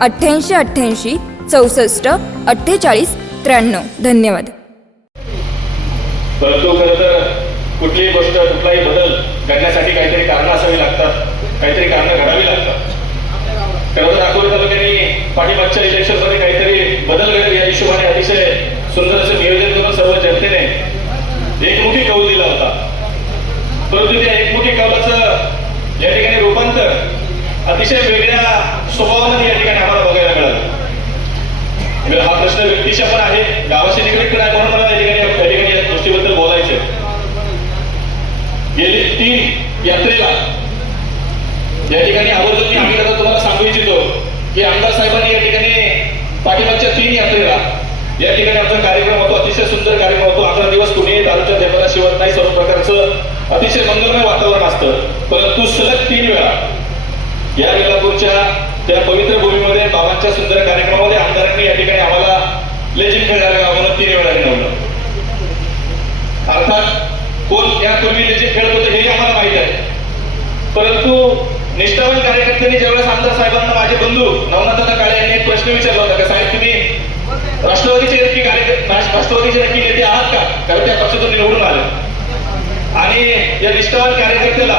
अठ्ठ्याऐंशी अठ्ठ्याऐंशी चौसष्ट अठ्ठेचाळीस त्र्याण्णव. धन्यवाद. परंतु खरं तर कुठलीही गोष्ट कुठलाही बदल घडण्यासाठी काहीतरी कारणं असावी लागतात. काहीतरी कारणं घडावी लागतात. खरं तर अकोले तालुक्याने पाठीमागच्या इलेक्शनमध्ये काहीतरी बदल घडेल. या हिशोबाने अतिशय सुंदर असं नियोजन करून सर्व जनतेने एकमुखी कौल दिला होता. परंतु त्या एकमुखी कौलाचं या ठिकाणी रूपांतर अतिशय वेगळ्या स्वभावामध्ये या ठिकाणी आम्हाला बघायला मिळालं म्हणजे हा प्रश्न व्यक्तीच्या पण आहे. गावाशी निगडीत पण आहे. म्हणून मला या ठिकाणी या गोष्टीबद्दल बोलायचं आहे. गेली तीन यात्रेला या ठिकाणी आवर्जून मी आम्ही तुम्हाला सांगू इच्छितो की आमदार साहेबांनी या ठिकाणी पाठीमागच्या तीन यात्रेला या ठिकाणी आमचा कार्यक्रम होतो. अतिशय सुंदर कार्यक्रम होतो. अकरा दिवस कुणी दारूच्या जेवणाला शिवत नाही. सर्व प्रकारचं अतिशय मंगलमय वातावरण असतं. परंतु सलग तीन वेळा या वेळापूरच्या त्या पवित्र भूमीमध्ये बाबांच्या सुंदर कार्यक्रमामध्ये आमदारांनी या ठिकाणी आम्हाला लेजिम खेळायला गावानं तीन अर्थात कोण त्यापूर्वी लेजिम खेळत होते हे आम्हाला माहीत आहे. परंतु निष्ठावान कार्यकर्त्यांनी ज्यावेळेस आमदार साहेबांना माझे बंधू नवनाथांना काळे यांनी एक प्रश्न विचारला होता का साहेब तुम्ही राष्ट्रवादीचे नक्की कार्यकर्ते राष्ट्रवादीचे नक्की नेते आहात का? कारण त्या पक्षातून निवडून आले. आणि या निष्ठावान कार्यकर्त्याला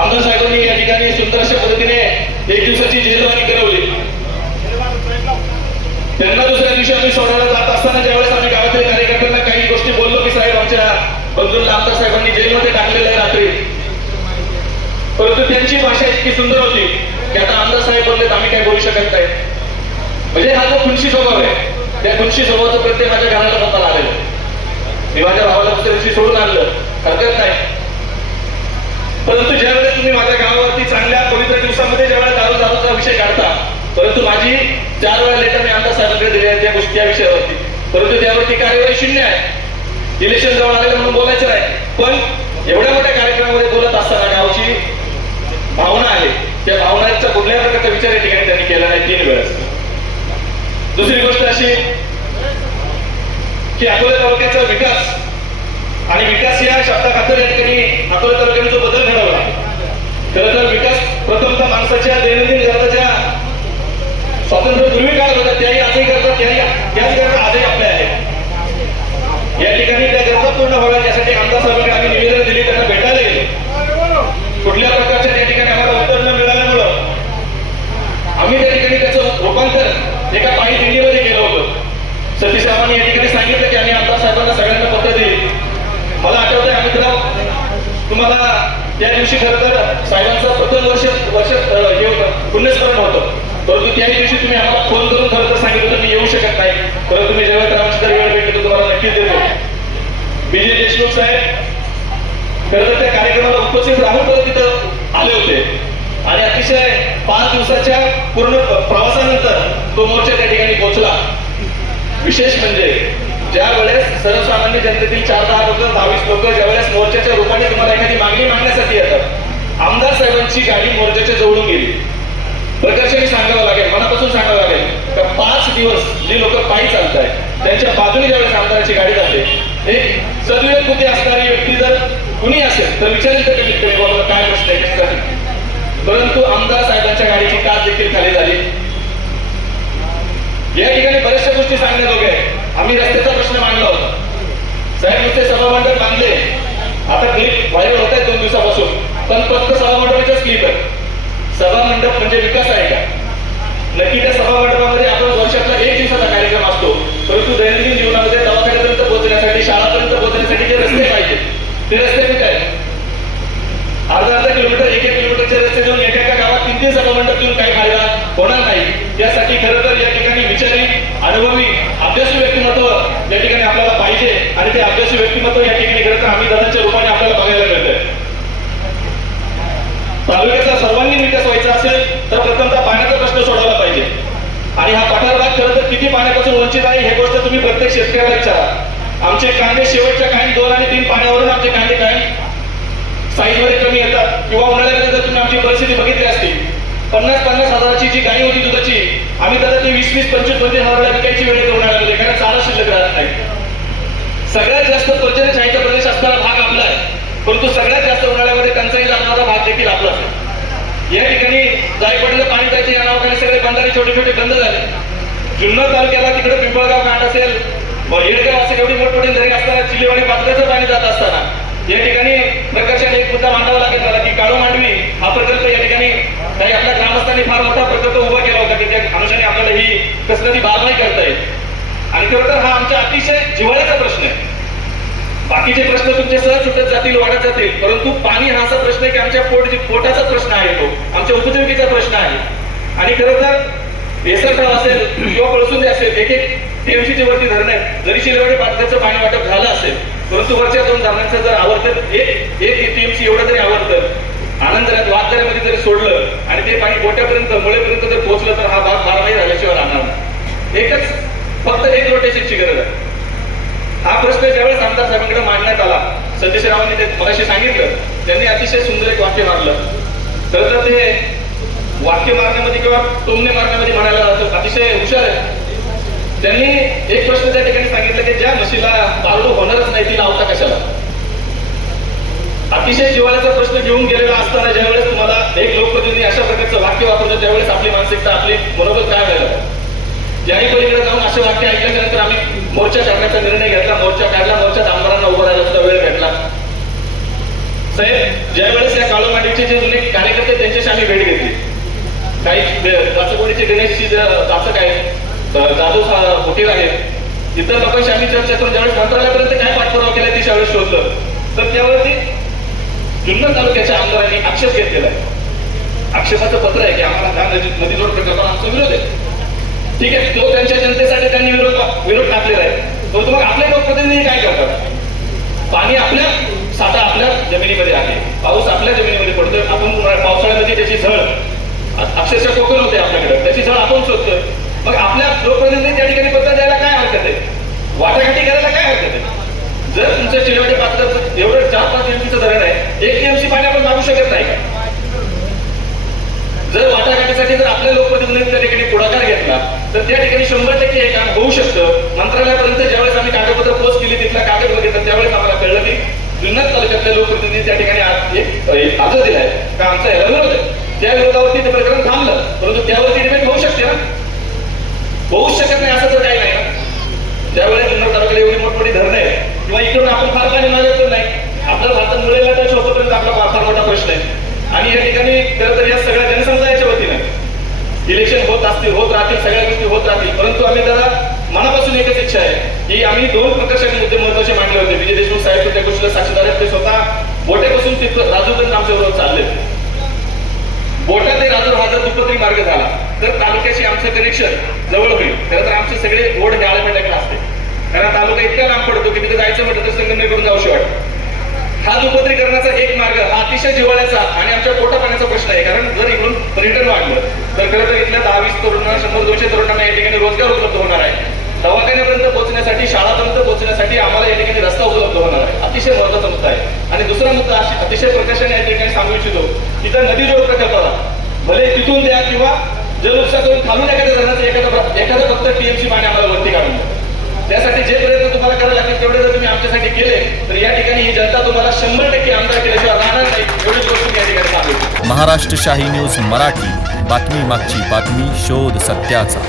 आमदार साहेबांनी या ठिकाणी सुंदर अशा पद्धतीने एक दिवसाची जेलवाणी बंधूंना आमदार साहेबांनी जेलमध्ये टाकलेलं आहे रात्री. परंतु त्यांची भाषा इतकी सुंदर होती की आता आमदार साहेब बोलले आम्ही काय बोलू शकत नाही. म्हणजे हा जो खुनशी स्वभाव आहे त्या खुनशी स्वभावाचं प्रत्येक माझ्या घराला पत्ता आलेलं मी माझ्या भावाला दुसऱ्या दिवशी सोडून आणलं. हरकत नाही. परंतु ज्यावेळेस तुम्ही माझ्या गावावरती चांगल्या पवित्र दिवसामध्ये ज्यावेळेस दारू दारूचा विषय काढता परंतु माझी चार वेळा लेटर मी आमदार साहेबांकडे दिली आहे त्या गोष्टी या विषयावरती. परंतु त्यावरती कार्यवाही शून्य आहे. इलेक्शन जवळ आलेलं म्हणून बोलायचं नाही. पण एवढ्या मोठ्या कार्यक्रमामध्ये बोलत असताना गावची भावना आहे. त्या भावनांचा कुठल्या प्रकारचा विचार या ठिकाणी त्यांनी केला नाही तीन वेळेस. दुसरी गोष्ट अशी की अकोले तालुक्याचा विकास आणि विकास या शब्दाखातर या ठिकाणी अकोले तालुक्याने जो बदल घडवला खरं तर विकास प्रथमतः माणसाच्या दैनंदिन गरजाच्या स्वातंत्र्य काय होता त्याही आजही गरजा त्याही त्याच गरजा आजही आपल्या आहेत या ठिकाणी त्या गरजा पूर्ण व्हाव्या यासाठी आमदार साहेबांनी आम्ही निवेदन दिली त्यांना भेटायला गेलो कुठल्या प्रकारच्या त्या ठिकाणी आम्हाला उत्तर न मिळाल्यामुळं आम्ही त्या ठिकाणी त्याचं रूपांतर एका पायी दिंडीमध्ये केलं होतं सतीश साहेबांनी या ठिकाणी सांगितलं की आम्ही आमदार साहेबांना सगळ्यांना पत्र दिली मला आठवतंय अमितराव तुम्हाला त्या दिवशी खरं तर साहेबांचा प्रथम वर्ष वर्ष हे होतं पुण्यस्मरण होतं. परंतु त्या दिवशी तुम्ही आम्हाला फोन करून खरं तर सांगितलं होतं मी येऊ शकत नाही. परंतु तुम्ही जेव्हा रामाची तर वेळ भेटतो तुम्हाला नक्कीच देतो. विजय देशमुख साहेब खरं तर त्या कार्यक्रमाला उपस्थित राहून परत तिथं आले होते. आणि अतिशय पाच दिवसाच्या पूर्ण प्रवासानंतर तो मोर्चा त्या ठिकाणी पोहोचला. विशेष म्हणजे सर्वसामान्य जनतेतील चार दहा लोक बावीस लोक ज्यावेळेस मोर्चाच्या रूपाने तुम्हाला एखादी मागणी मागण्यासाठी येतात आमदार साहेबांची गाडी मोर्चाच्या जवळून गेली. प्रकर्षाने सांगावं लागेल मनापासून सांगावं लागेल का पाच दिवस जी लोक पायी चालत आहेत त्यांच्या बाजूने ज्यावेळेस आमदाराची गाडी जाते एक सदविवेक कुठे असणारी व्यक्ती जर कुणी असेल तर विचारेल तर कमीत कमी बाबा काय प्रश्न आहे? परंतु आमदार साहेबांच्या गाडीची काच देखील खाली झाली. या ठिकाणी बऱ्याचशा गोष्टी सांगण्याजोग्या आहेत. आम्ही रस्त्याचा प्रश्न मांडला होता. साहेब नुसते सभामंडळ मांडले आता क्लिप व्हायरल होत आहे दोन दिवसापासून. पण फक्त सभामंडळाच्याच क्लिप आहे. सभामंडप म्हणजे विकास आहे का? नक्की त्या सभामंडपामध्ये आपण वर्षातला एक दिवसाचा कार्यक्रम असतो. परंतु दैनंदिन जीवनामध्ये दवाखान्यापर्यंत पोहोचण्यासाठी शाळापर्यंत पोहोचण्यासाठी जे रस्ते पाहिजे ते रस्ते कुठे आहेत? अर्धा अर्धा किलोमीटर एक एक किलोमीटरचे रस्ते जाऊन एका गावात तीन तीन सभामंडप घेऊन काही फायदा? होणार नाही. यासाठी किती पाण्यापासून वंचित आहे हे गोष्ट तुम्ही प्रत्येक शेतकऱ्याला विचारा. आमचे कांदे शेवटच्या काही दोन आणि तीन पाण्यावरून आमचे कांदे काय? साईजमध्ये कमी येतात. किंवा उन्हाळ्यामध्ये जर तुम्ही आमची परिस्थिती बघितली असती पन्नास पन्नास हजाराची जी गाई होती दुधाची आम्ही त्याला ते वीस वीस पंचवीस पंचवीस हजाराला विकायची वेळ येते उन्हाळ्यामध्ये कारण चारा शिल्लक राहत नाही. सगळ्यात जास्त पर्जन्य छायचा प्रदेश असणारा भाग आपला आहे. परंतु सगळ्यात जास्त उन्हाळ्यामध्ये टंचाई जाणारा भाग देखील आपला आहे. या ठिकाणी जायपडलं पाणी जायचं या नावाखाली सगळे बंधारे छोटे छोटे बंद झाले. जुन्नर तालुक्याला तिकडे पिंपळगाव कांड असेल येडगाव असेल एवढी मोठमोठी धरी असताना चिलेवाडी पात्राचं पाणी जात असताना या ठिकाणी प्रकर्षाने एक मुद्दा मांडावा लागेल मला की काळू मांडवी हा प्रकल्प या ठिकाणी काही आपल्या ग्रामस्थांनी फार मोठा प्रकल्प उभा केला होता की त्या अनुषंगाने आपल्याला ही बाग नाही करता येईल. आणि खरं तर हा आमच्या अतिशय जिव्हाळ्याचा प्रश्न आहे. बाकीचे प्रश्न तुमचे सहज सुटत जातील वाढत जातील परंतु पाणी हा असा प्रश्न आहे की आमच्या पोट पोटाचा प्रश्न आहे तो आमच्या उपजीविकेचा प्रश्न आहे. आणि खरं तर बेसरठाव असेल किंवा पळसुंदे असेल एक एक टीएमसीचे वरती धरण आहे जरी शिलवाडी पात्राचं पाणी वाटप झालं असेल परंतु वरच्या दोन धरणांचं जर आवर्तन एक एक टीएमसी एवढं तरी आवर्तन आनंदरात वाददाऱ्यामध्ये जरी सोडलं आणि ते पाणी गोट्यापर्यंत मुळेपर्यंत जर पोहोचलं तर हा भाग बारमाही राहिल्याशिवाय राहणार नाही. एकच फक्त एक रोटेशनची गरज आहे. हा प्रश्न ज्यावेळेस आमदार साहेबांकडे मांडण्यात आला सतीश रावांनी ते मगाशी सांगितलं त्यांनी अतिशय सुंदर एक वाक्य मारलं तर ते वाक्य मारण्यामध्ये किंवा टोमणे मारण्यामध्ये म्हणायला जातो अतिशय हुशार आहे. त्यांनी एक प्रश्न त्या ठिकाणी सांगितलं की ज्या म्हशीला बारडू होणारच नाही ती लावता कशाला? अतिशय जिवाळ्याचा प्रश्न घेऊन गेलेला असताना ज्यावेळेस तुम्हाला एक लोकप्रतिनिधी अशा प्रकारचं वाक्य वापरतो त्यावेळेस आपली मानसिकता आपली मनोबल काय व्हायला याही पलीकडे जाऊन असे वाक्य ऐकल्यानंतर आम्ही मोर्चा काढण्याचा निर्णय घेतला. मोर्चा काढला मोर्चात आमदारांना उभं राहिला वेळ भेटला. साहेब ज्या वेळेस या काळोमाटीचे जे जुने कार्यकर्ते त्यांच्याशी आम्ही भेट घेतली. काही काचकोडीचे गणेशची चाचक आहेत अं, जाधव होटेल आहेत इतर लोकांशी आम्ही चर्चा करून ज्यावेळेस मंत्रालयापर्यंत काय पाठपुरावा केला ते त्यावेळेस शोधलं. तर त्यावरती जुन्नर तालुक्याच्या आमदारांनी आक्षेप घेतलेला आहे. आक्षेपाचं पत्र आहे की आम्हाला नदी जोड प्रकल्पाला आमचा विरोध आहे. ठीक आहे तो त्यांच्या जनतेसाठी त्यांनी विरोध विरोध टाकलेला आहे. परंतु मग आपले लोकप्रतिनिधी काय करतात? पाणी आपल्या साठा आपल्या जमिनीमध्ये आहे. पाऊस आपल्या जमिनीमध्ये पडतोय आपण पावसाळ्यामध्ये अक्षरशः कोकण होते आपल्याकडे. त्याची झळ आपण शोधतोय. मग आपल्या लोकप्रतिनिधी त्या ठिकाणी पत्र द्यायला काय हरकत आहे? वाटाघाटी करायला काय हरकत आहे? जर तुमच्या चिलवडे पात्राचं एवढं चार पाच एमसीचं धरण आहे एक एमसी पाणी आपण मागू शकत नाही का? जर वाटाघाटीसाठी जर आपल्या लोकप्रतिनिधींनी त्या ठिकाणी पुढाकार घेतला तर त्या ठिकाणी शंभर टक्के हे काम होऊ शकतं. मंत्रालयापर्यंत ज्यावेळेस आम्ही कागदपत्र पोस्ट केली तिथला कागद बघितलं त्यावेळेस आम्हाला कळलं की जुन्नर तालुक्यातल्या लोकप्रतिनिधी त्या ठिकाणी आज एक अर्ज दिलाय. का आमचा याला विरोध आहे? त्या विरोधावरती ते प्रकरण थांबलं परंतु त्यावरती डिबेट होऊ शकते ना? होऊच शकत नाही असं तर काही नाही ना? ज्यावेळेस जुन्नर तालुक्याला एवढी मोठमोठी धरणं आहे किंवा इकडून आपण फार काही मिळालं तर नाही. आपलं भारतात मिळेल टच शोधपर्यंत आपला फार मोठा प्रश्न आहे. आणि या ठिकाणी खरं तर या सगळ्या जनसमुदायाच्या वतीने इलेक्शन होत असतील होत राहतील सगळ्या गोष्टी होत राहतील परंतु आम्ही त्याला मनापासून एकच इच्छा आहे की आम्ही दोन प्रकर्षाने मुद्दे महत्त्वाचे मांडले होते. विजय देशमुख साहेब तर त्या गोष्टीला साक्षीदार आहेत ते स्वतः बोटेपासून तिथं राजूपर्यंत आमच्या विरोध चालले बोटा ते राजूर हा जर दुपत्री मार्ग झाला तर तालुक्याशी आमचं कनेक्शन जवळ होईल. खरं तर आमचे सगळे ओढ हे आळमेंढ्याकडे असते. कारण तालुका इतका लांब पडतो की तिथे जायचं म्हटलं तर संगमनेर करून जाऊशी वाटतं हा दुपत्रीकरणाचा एक मार्ग हा अतिशय जिव्हाळ्याचा आणि आमच्या पोटा पाण्याचा प्रश्न आहे. कारण जर इकडून पर्यटन वाढलं तर खरं तर इथल्या दहा वीस तरुणांना शंभर दोनशे तरुणांना या ठिकाणी रोजगार उपलब्ध होणार आहे. दवाखान्यापर्यंत पोहोचण्यासाठी शाळापर्यंत पोहोचण्यासाठी आम्हाला या ठिकाणी रस्ता उपलब्ध होणार आहे. अतिशय महत्त्वाचा मुद्दा आहे. आणि दुसरा मुद्दा अतिशय प्रकाशाने या ठिकाणी सांगू इच्छितो तिथं त्या नदी जोड प्रकल्पाला भले तिथून द्या किंवा जल उपसा करून खालून एखाद्या धरणाचं एखादं एखादं फक्त टीएमसी पाणी आम्हाला वरती काढून त्यासाठी जे प्रयत्न तुम्हाला करावे लागतील तेवढे जर तुम्ही आमच्यासाठी केले तर या ठिकाणी ही जनता तुम्हाला शंभर टक्के आमदार केल्याशिवाय राहणार नाही एवढीच गोष्ट या ठिकाणी सांगू महाराष्ट्र शाही न्यूज मराठी बातमी मागची बातमी शोध सत्याचा.